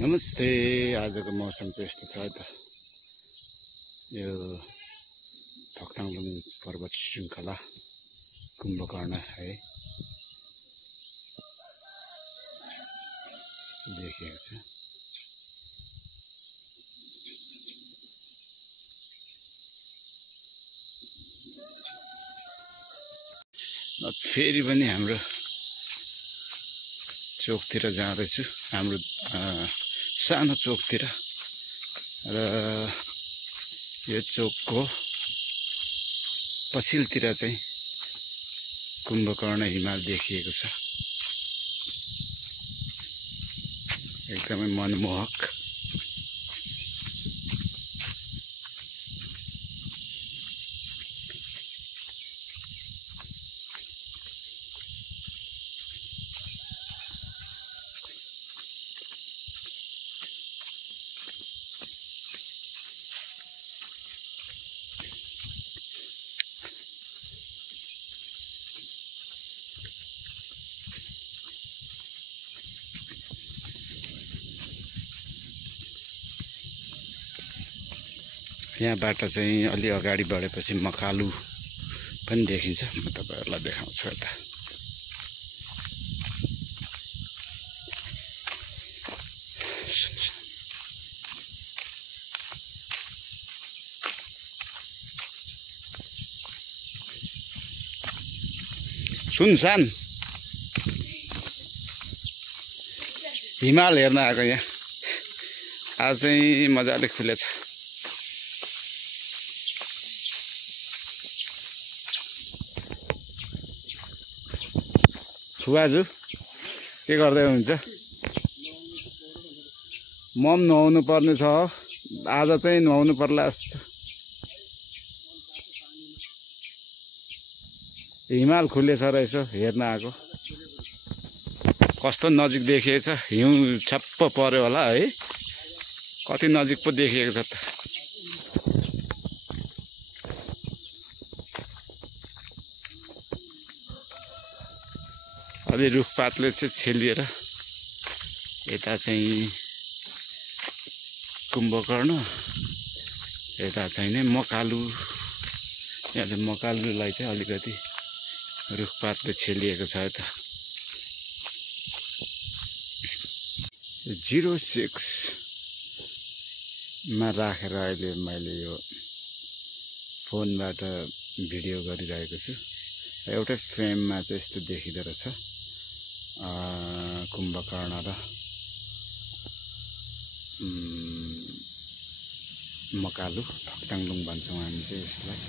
नमस्ते। आजको मौसम चाहिँ यस्तो छ त। यो थक्टाङलुङ पर्वत श्रृङ्खला कुम्भकर्ण है देखिएको छ। फेरि पनि हाम्रो चोकतिर जाँदैछु, हाम्रो सानो चोकतिर। र यो चोकको पछिल्तिर चाहिँ कुम्भकर्ण हिमाल देखिएको छ। एकदमै मनमोहक। यहाँबाट चाहिँ अलि अगाडि बढेपछि मकालु पनि देखिन्छ। म तपाईहरुलाई देखाउँछु यता। सुनसान हिमाल हेर्न आएको यहाँ। आज चाहिँ मजाले खुलेछ। फुवाजु के गर्दै हुन्छ? म पनि नुहाउनु पर्ने छ। आज चाहिँ नुहाउनु पर्ला जस्तो। हिमाल खुलेछ रहेछ हेर्न आएको। कस्तो नजिक देखिएछ। हिउँ छप्प पर्यो होला है। कति नजिक पो देखिएको छ त। अलि रुखपातले चाहिँ छेलिएर यता चाहिँ कुम्भकर्ण, यता चाहिँ नै मकालु। यहाँ चाहिँ मकालुलाई चाहिँ अलिकति रुखपातले छेलिएको छ यता। 06 मा राखेर अहिले मैले यो फोनबाट भिडियो गरिरहेको छु। एउटै फ्रेममा चाहिँ यस्तो देखिँदो रहेछ कुम्भकर्ण र मकालु। थक्टाङलुङ भन्छौँ हामी चाहिँ यसलाई।